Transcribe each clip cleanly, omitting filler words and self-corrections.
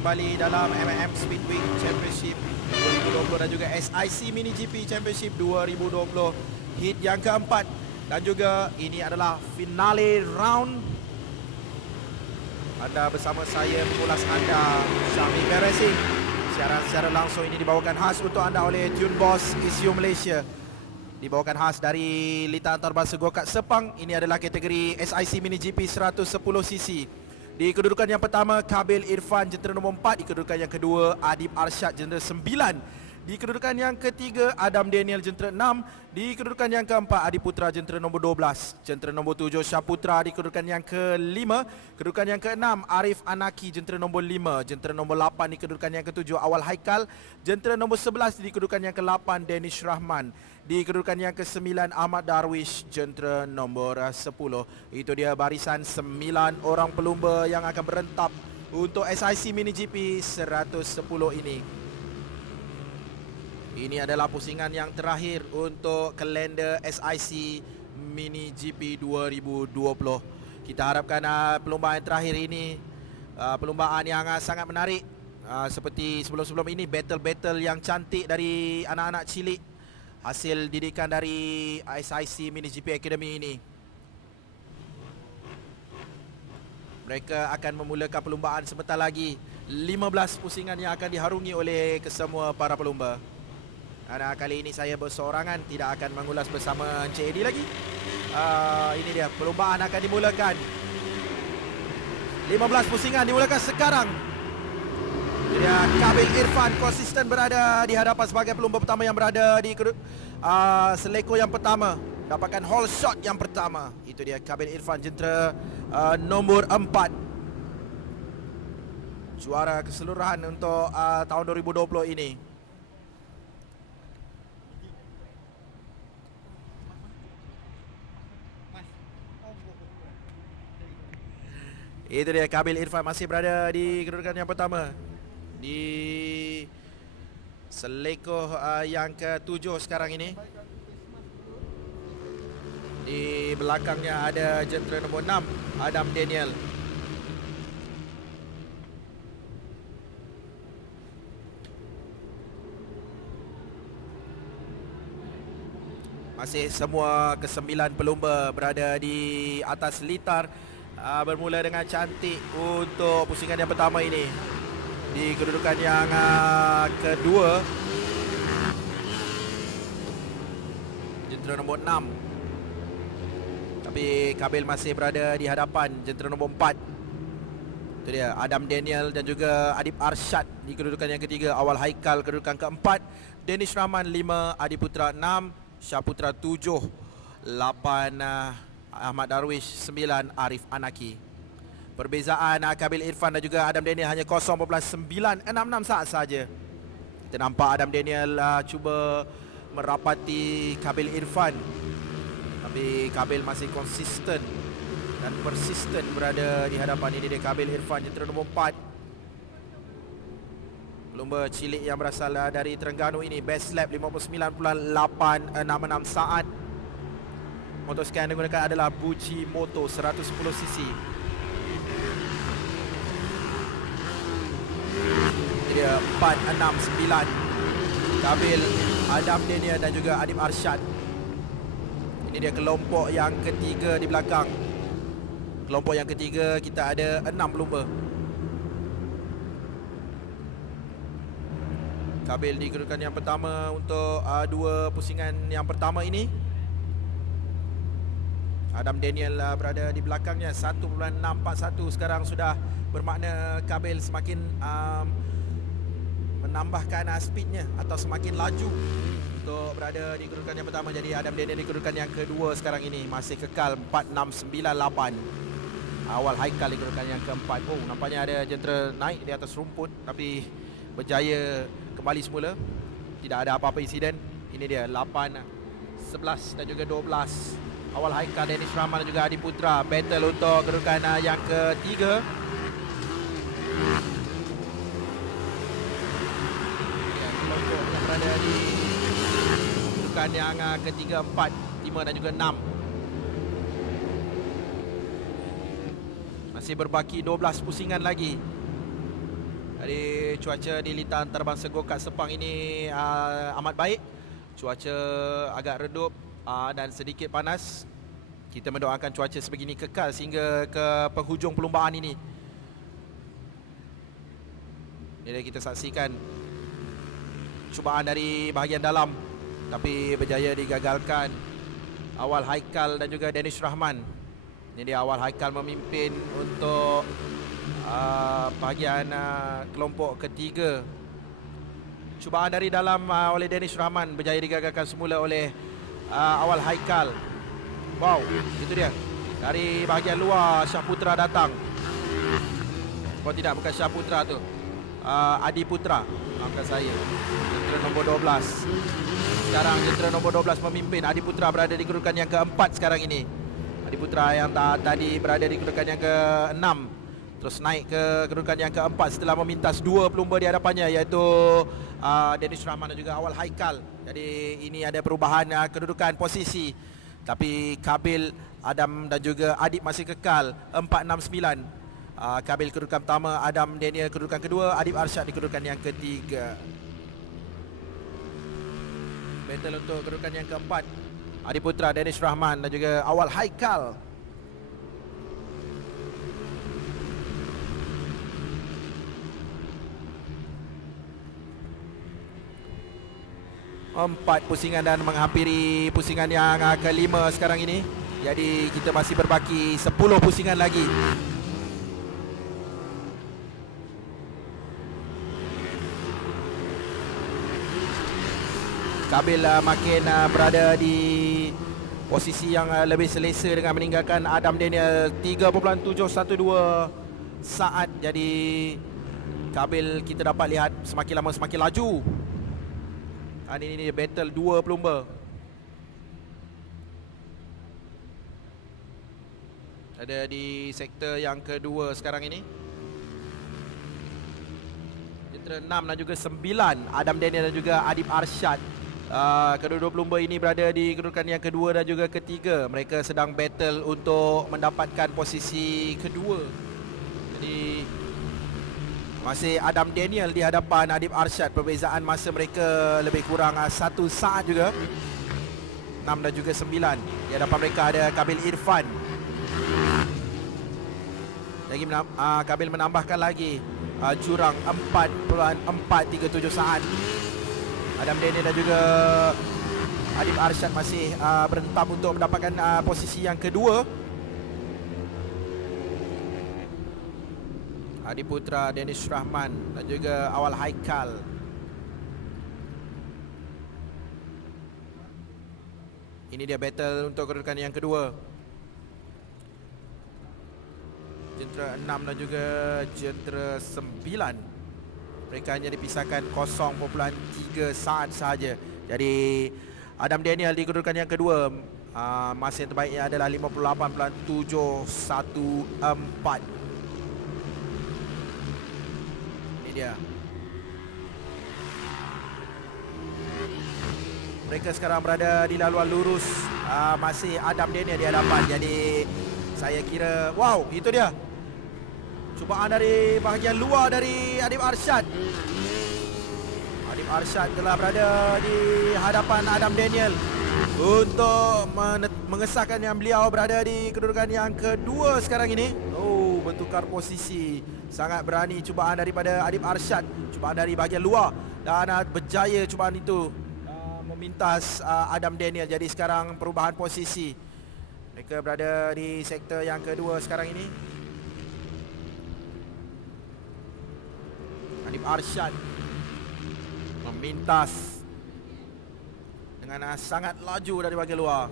kembali dalam M&M Speedway Championship 2020 dan juga SIC Mini GP Championship 2020 hit yang keempat, dan juga ini adalah finale round. Anda bersama saya mengulas anda, Syamil Racing. Siaran secara langsung ini dibawakan khas untuk anda oleh Tune Boss Issue Malaysia. Dibawakan khas dari Lita Antarabangsa Go-Kart Sepang. Ini adalah kategori SIC Mini GP 110cc. Di kedudukan yang pertama, Kabil Irfan, jentera nombor 4. Di kedudukan yang kedua, Adib Arsyad, jentera 9. Di kedudukan yang ketiga, Adam Daniel, jentera 6. Di kedudukan yang keempat, Adi Putra, jentera nombor 12. Jentera nombor 7, Syaputra. Di kedudukan yang kelima. Kedudukan yang keenam, Arif Anaki, jentera nombor 5. Jentera nombor 8 di kedudukan yang ketujuh, Awal Haikal. Jentera nombor 11 di kedudukan yang ke-8, Danish Rahman. Di kedudukan yang ke-9, Ahmad Darwish, jentera nombor 10. Itu dia barisan 9 orang pelumba yang akan berentap untuk SIC Mini GP 110 ini. Ini adalah pusingan yang terakhir untuk kalender SIC Mini GP 2020. Kita harapkan perlumbaan yang terakhir ini perlumbaan yang sangat menarik. Seperti sebelum-sebelum ini, battle-battle yang cantik dari anak-anak cilik hasil didikan dari SIC Mini GP Academy ini. Mereka akan memulakan perlumbaan sebentar lagi. 15 pusingan yang akan diharungi oleh kesemua para pelumba. Dan kali ini saya berseorangan, tidak akan mengulas bersama Encik Eddie lagi. Ini dia, perlumbaan akan dimulakan. 15 pusingan dimulakan sekarang. Dia Kabil Irfan konsisten berada di hadapan sebagai pelumba pertama yang berada di seleko yang pertama. Dapatkan hole shot yang pertama. Itu dia Kabil Irfan, jentera nombor 4. Juara keseluruhan untuk tahun 2020 ini. Itu dia Kabil Irfan masih berada di kedudukan yang pertama. Di selekoh yang ke-7 sekarang ini. Di belakangnya ada jentera nombor 6, Adam Daniel. Masih semua ke-9 pelumba berada di atas litar. Bermula dengan cantik untuk pusingan yang pertama ini. Di kedudukan yang kedua, jentera nombor 6. Tapi Kabil masih berada di hadapan jentera nombor 4. Itu dia Adam Daniel dan juga Adib Arsyad di kedudukan yang ketiga. Awal Haikal kedudukan keempat. Danish Rahman 5, Adi Putra 6, Syaputra 7, 8 Ahmad Darwish, 9 Arif Anaki. Perbezaan Kabil Irfan dan juga Adam Daniel hanya 0.966 saat saja. Kita nampak Adam Daniel cuba merapati Kabil Irfan, tapi Kabil masih konsisten dan persisten berada di hadapan. Ini dia Kabil Irfan, jentera nombor 4. Pelumba cilik yang berasal dari Terengganu ini. Best lap 59.866 saat. Motosikal yang digunakan adalah Buji Moto 110cc. Ini dia 469. Kabil, Adam Daniel dan juga Adib Arsyad. Ini dia kelompok yang ketiga di belakang. Kelompok yang ketiga kita ada 6 pelumba. Kabil di kedudukan yang pertama untuk dua pusingan yang pertama ini. Adam Daniel berada di belakangnya 1.641 sekarang sudah bermakna Kabil semakin menambahkan speednya atau semakin laju untuk berada di kedudukan yang pertama. Jadi Adam Daniel di kedudukan yang kedua sekarang ini masih kekal 4698. Awal Haikal di kedudukan yang keempat. Oh, nampaknya ada jentera naik di atas rumput tapi berjaya kembali semula. Tidak ada apa-apa insiden. Ini dia 8, 11 dan juga 12. Awal Haikal, Danish Rahman dan juga Adi Putra. Battle untuk kedudukan yang ketiga. Kelompok yang berada di kedudukan yang ketiga, 4, 5 dan juga 6. Masih berbaki 12 pusingan lagi. Jadi cuaca di litar antarabangsa Go-Kart Sepang ini amat baik. Cuaca agak redup dan sedikit panas. Kita mendoakan cuaca sebegini kekal sehingga ke penghujung perlumbaan ini. Jadi kita saksikan cubaan dari bahagian dalam, tapi berjaya digagalkan. Awal Haikal dan juga Danish Rahman. Jadi awal Haikal memimpin untuk bahagian kelompok ketiga. Cubaan dari dalam oleh Danish Rahman berjaya digagalkan semula oleh awal Haikal. Wow, itu dia. Dari bahagian luar Syah Putra datang. Oh tidak, bukan Syah Putra tu. Adi Putra, maafkan saya. Jentera nombor 12. Sekarang jentera nombor 12 memimpin. Adi Putra berada di kedudukan yang keempat sekarang ini. Adi Putra yang tadi berada di kedudukan yang ke-6 terus naik ke kedudukan yang keempat setelah memintas dua pelumba di hadapannya, iaitu Danish Rahman dan juga awal Haikal. Jadi ini ada perubahan kedudukan posisi. Tapi Kabil, Adam dan juga Adib masih kekal 469. Kabil kedudukan pertama, Adam Daniel kedudukan kedua, Adib Arsyad di kedudukan yang ketiga. Battle untuk kedudukan yang keempat, Adi Putra, Danish Rahman dan juga awal Haikal. Empat pusingan dan menghampiri pusingan yang kelima sekarang ini. Jadi kita masih berbaki 10 pusingan lagi. Kabil makin berada di posisi yang lebih selesa dengan meninggalkan Adam Daniel 3.712 saat. Jadi Kabil kita dapat lihat semakin lama semakin laju. Ini battle dua pelumba. Ada di sektor yang kedua sekarang ini. Jentera 6 dan juga 9, Adam Daniel dan juga Adib Arsyad. Kedua-dua pelumba ini berada di kedudukan yang kedua dan juga ketiga. Mereka sedang battle untuk mendapatkan posisi kedua. Jadi masih Adam Daniel di hadapan Adib Arsyad. Perbezaan masa mereka lebih kurang 1 saat juga. 6 dan juga 9. Di hadapan mereka ada Kabil Irfan. Lagi Kabil menambahkan lagi jurang 4.437 saat. Adam Daniel dan juga Adib Arsyad masih berentam untuk mendapatkan posisi yang kedua. Adi Putra, Danish Rahman dan juga awal Haikal. Ini dia battle untuk kedudukan yang kedua. Jentera 6 dan juga jentera 9. Mereka hanya dipisahkan 0.3 saat sahaja. Jadi Adam Daniel di kedudukan yang kedua, masa yang terbaiknya adalah 58.714. Ini dia. Mereka sekarang berada di laluan lurus. Masih Adam Daniel di hadapan. Jadi saya kira, wow, itu dia cubaan dari bahagian luar dari Adib Arsyad. Adib Arsyad telah berada di hadapan Adam Daniel untuk mengesahkan yang beliau berada di kedudukan yang kedua sekarang ini. Oh, bertukar posisi. Sangat berani cubaan daripada Adib Arsyad. Cubaan dari bahagian luar. Dan berjaya cubaan itu memintas Adam Daniel. Jadi sekarang perubahan posisi. Mereka berada di sektor yang kedua sekarang ini. Adib Arsyad memintas dengan sangat laju dari bahagian luar.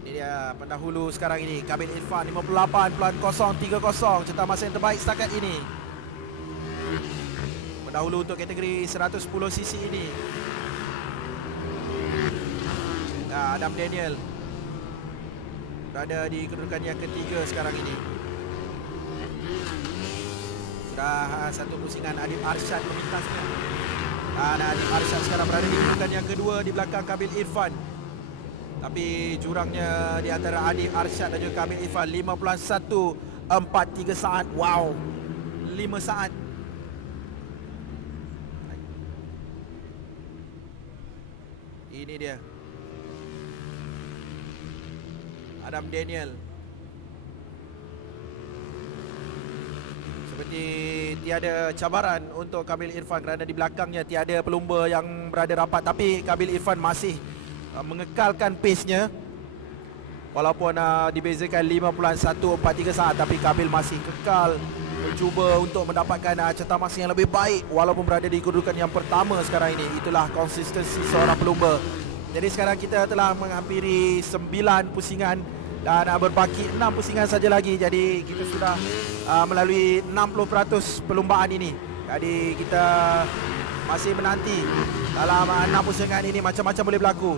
Ini dia pendahulu sekarang ini, Kabil Irfan 58.030, cetak masa yang terbaik setakat ini. Pendahulu untuk kategori 110cc ini. Adam Daniel berada di kedudukan yang ketiga sekarang ini. Sudah satu pusingan Adib Arsyad memintasnya. Dan Adib Arsyad sekarang berada di kedudukan yang kedua di belakang Kabil Irfan. Tapi jurangnya di antara Adib Arsyad dan juga Kabil Irfan 51 4-3 saat. Wow, 5 saat. Ini dia Adam Daniel. Seperti tiada cabaran untuk Kamil Irfan kerana di belakangnya tiada pelumba yang berada rapat. Tapi Kamil Irfan masih mengekalkan pace-nya. Walaupun dibezakan 5.143 saat, tapi Kamil masih kekal mencuba untuk mendapatkan catatan masa yang lebih baik walaupun berada di kedudukan yang pertama sekarang ini. Itulah konsistensi seorang pelumba. Jadi sekarang kita telah menghampiri 9 pusingan dan berbaki 6 pusingan saja lagi. Jadi kita sudah melalui 60% perlumbaan ini. Jadi kita masih menanti dalam 6 pusingan ini macam-macam boleh berlaku.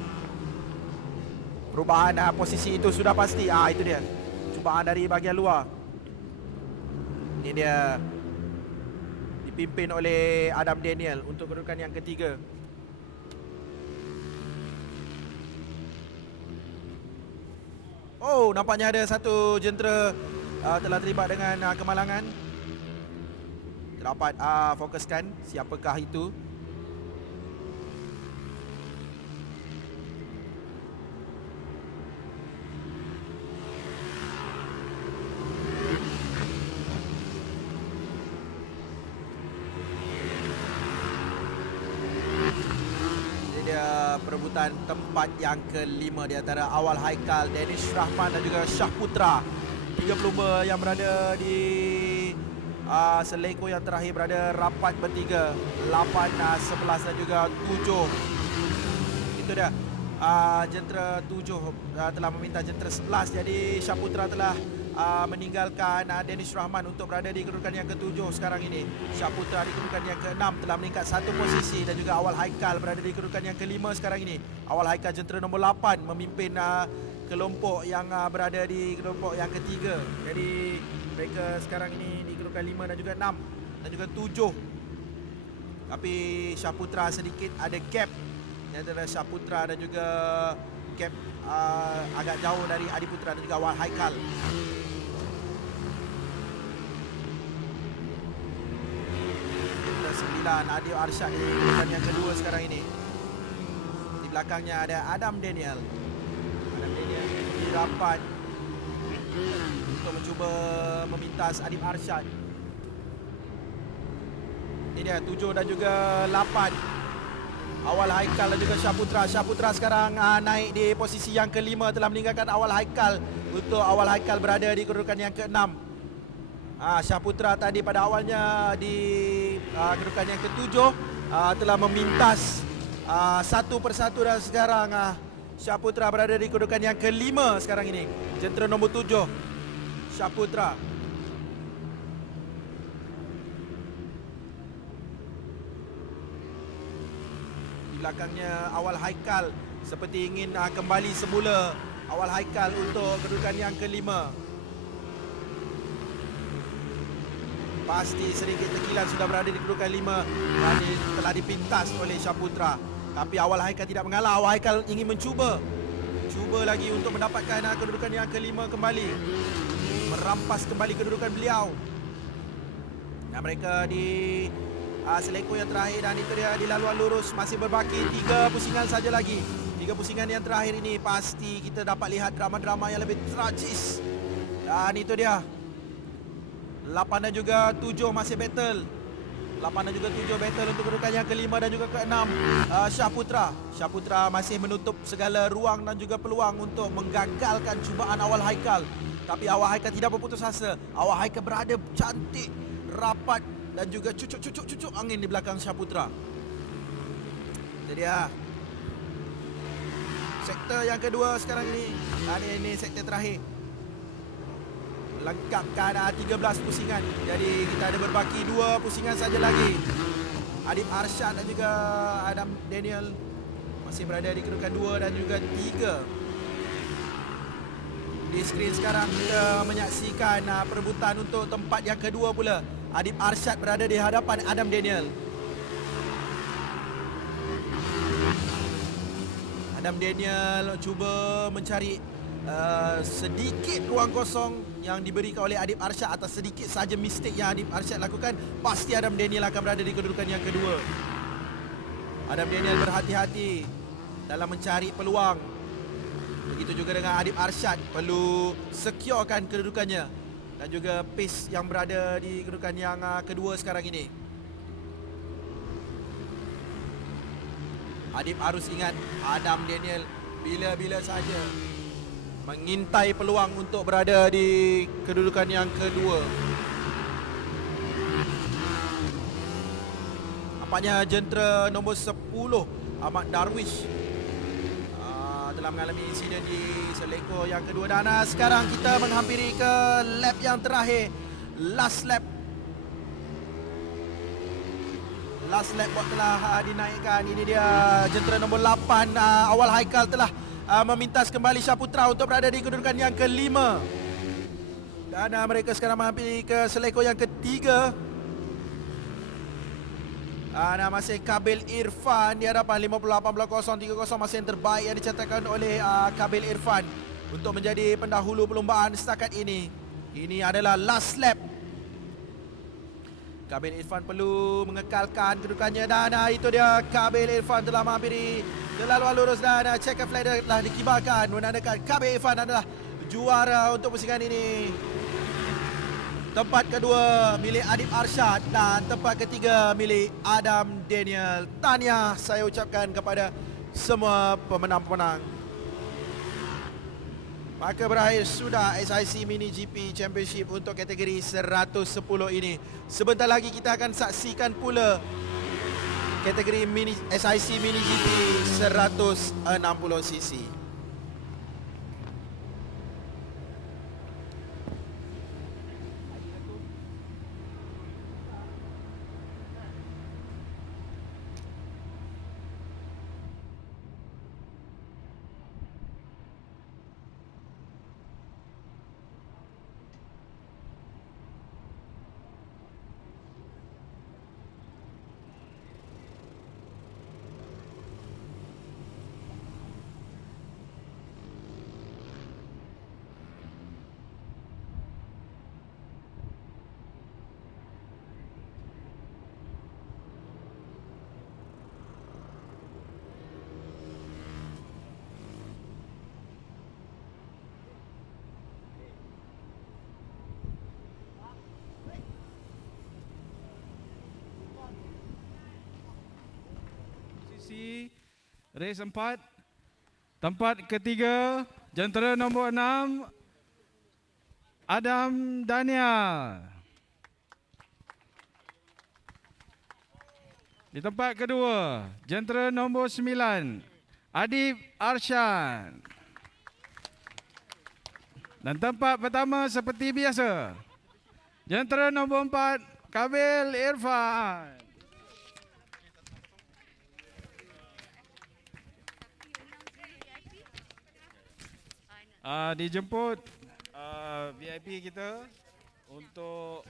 Perubahan posisi itu sudah pasti. Itu dia cubaan dari bahagian luar. Ini dia dipimpin oleh Adam Daniel untuk kedudukan yang ketiga. Oh, nampaknya ada satu jentera telah terlibat dengan kemalangan. Dapat fokuskan siapakah itu. Perebutan tempat yang kelima di antara Awal Haikal, Danish Rahman dan juga Shah Putra. 3 pelumba yang berada di seleko yang terakhir berada rapat bertiga. 8, 11 dan juga 7. Itu dia. Jentera 7 telah meminta jentera 11. Jadi Shah Putra telah meninggalkan Danish Rahman untuk berada di kedudukan yang ke-7 sekarang ini. Shah Putra di kedudukan yang ke-6 telah meningkat 1 posisi dan juga Awal Haikal berada di kedudukan yang ke-5 sekarang ini. Awal Haikal jentera nombor 8 memimpin kelompok yang berada di kelompok yang ketiga. Jadi mereka sekarang ini di kedudukan 5 dan juga 6 dan juga 7. Tapi Shah Putra sedikit ada gap di antara Shah Putra dan juga gap agak jauh dari Adiputra dan juga Awal Haikal. Adil Arsyad di kedudukan yang kedua sekarang ini. Di belakangnya ada Adam Daniel. Adam Daniel di rapat untuk mencuba memintas Adib Arsyad. Ini dia 7 dan juga 8. Awal Haikal dan juga Shah Putra. Shah Putra sekarang naik di posisi yang ke-5, telah meninggalkan Awal Haikal untuk Awal Haikal berada di kedudukan yang ke-6. Shah Putra tadi pada awalnya di kedudukan yang ke-7 telah memintas satu persatu dan sekarang Shah Putra berada di kedudukan yang ke-5 sekarang ini. Jentera nombor 7 Shah Putra. Di belakangnya Awal Haikal seperti ingin kembali semula. Awal Haikal untuk kedudukan yang ke-5. Pasti sedikit tekilan sudah berada di kedudukan 5 dan telah dipintas oleh Shah Putra. Tapi Awal Haikal tidak mengalah. Awal Haikal ingin cuba lagi untuk mendapatkan kedudukan yang ke-5 kembali, merampas kembali kedudukan beliau. Dan mereka di seleko yang terakhir dan itu dia di laluan lurus. Masih berbaki 3 pusingan saja lagi. 3 pusingan yang terakhir ini pasti kita dapat lihat drama-drama yang lebih tragis. Dan itu dia 8 dan juga 7 masih battle. 8 dan juga 7 battle untuk kedudukan yang ke-5 dan juga ke-6. Shah Putra. Shah Putra masih menutup segala ruang dan juga peluang untuk menggagalkan cubaan Awal Haikal. Tapi Awal Haikal tidak berputus asa. Awal Haikal berada cantik, rapat dan juga cucuk angin di belakang Shah Putra. Jadi sektor yang kedua sekarang ini. Ini sektor terakhir. Lengkapkan 13 pusingan. Jadi kita ada berbaki 2 pusingan saja lagi. Adib Arsyad dan juga Adam Daniel masih berada di kedudukan 2 dan juga 3. Di skrin sekarang kita menyaksikan perebutan untuk tempat yang kedua pula. Adib Arsyad berada di hadapan Adam Daniel. Adam Daniel cuba mencari sedikit ruang kosong yang diberikan oleh Adib Arsyad atas sedikit saja mistake yang Adib Arsyad lakukan, pasti Adam Daniel akan berada di kedudukan yang kedua. Adam Daniel berhati-hati dalam mencari peluang. Begitu juga dengan Adib Arsyad, perlu securekan kedudukannya dan juga pace yang berada di kedudukan yang kedua sekarang ini. Adib harus ingat, Adam Daniel bila-bila saja mengintai peluang untuk berada di kedudukan yang kedua. Nampaknya jentera nombor 10 Ahmad Darwish telah mengalami insiden di seleko yang kedua. Dan sekarang kita menghampiri ke lap yang terakhir, last lap. Last lap telah dinaikkan. Ini dia jentera nombor 8 Awal Haikal telah memintas kembali Syaputra untuk berada di kedudukan yang kelima. Dan mereka sekarang menghampiri ke seleko yang ketiga. Masih Kabil Irfan di hadapan 58.030, masih yang terbaik yang dicatatkan oleh Kabil Irfan untuk menjadi pendahulu perlombaan setakat ini. Ini adalah last lap. Kabil Irfan perlu mengekalkan kedudukannya dan itu dia Kabil Irfan telah menghampiri ke laluan lurus dan checker flag telah dikibarkan menandakan Kabil Irfan adalah juara untuk pusingan ini. Tempat kedua milik Adib Arsyad dan tempat ketiga milik Adam Daniel. Tahniah saya ucapkan kepada semua pemenang-pemenang. Maka berakhir sudah SIC Mini GP Championship untuk kategori 110 ini. Sebentar lagi kita akan saksikan pula kategori SIC Mini GP 160cc. Race 4. Tempat ketiga, jentera nombor 6 Adam Daniel. Di tempat kedua, jentera nombor 9 Adib Arsyad. Dan tempat pertama seperti biasa, jentera nombor 4 Kabil Irfan. Dijemput VIP kita untuk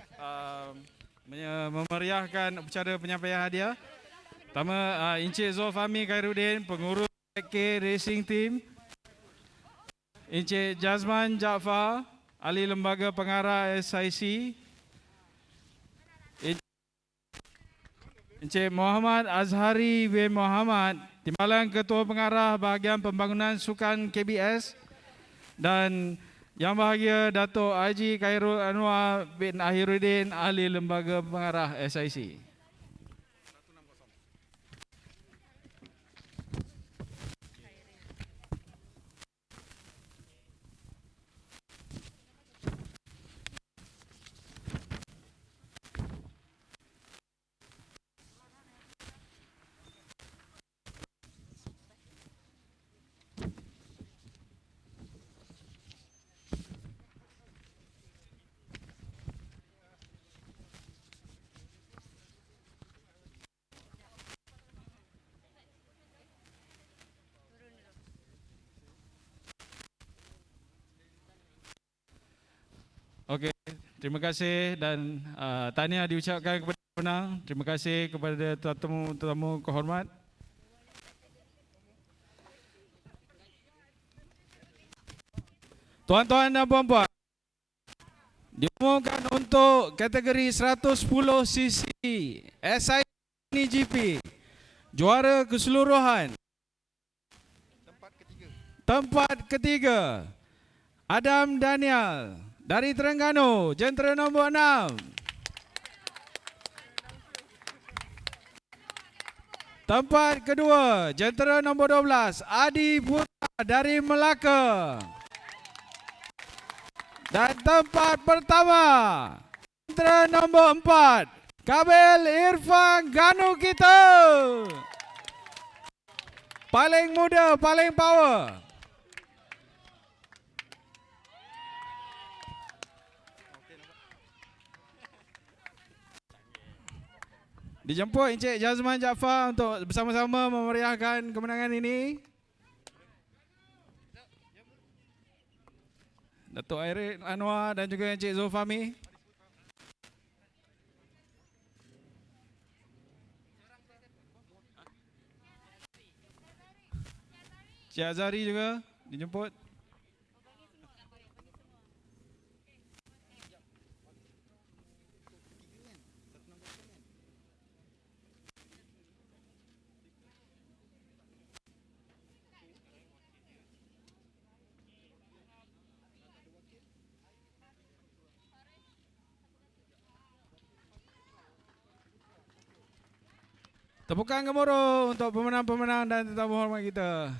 memeriahkan upacara penyampaian hadiah. Pertama, Encik Zulfahmi Khairuddin, pengurus K Racing Team. Encik Jazman Jaafar, ahli lembaga pengarah SIC. Encik Muhammad Azhari bin Muhammad, Timbalan Ketua Pengarah Bahagian Pembangunan Sukan KBS. Dan yang bahagia Dato' Haji Khairul Anwar bin Ahiruddin, ahli lembaga pengarah SIC. Okey, terima kasih dan tahniah diucapkan kepada pemenang. Terima kasih kepada tetamu kehormat. Tuan-tuan dan puan-puan, diumumkan untuk kategori 110 cc SI GP juara keseluruhan. Tempat ketiga, Adam Daniel dari Terengganu, jentera nombor 6. Tempat kedua, jentera nombor 12, Adi Putra dari Melaka. Dan tempat pertama, jentera nombor 4, Kabel Irfan Ganu kita. Paling muda, paling power. Dijemput Encik Jazman Jaafar untuk bersama-sama memeriahkan kemenangan ini. Datuk Airit Anwar dan juga Encik Zulfami. Cik Azari juga dijemput. Tepukan gemuruh untuk pemenang-pemenang dan tetamu hormat kita.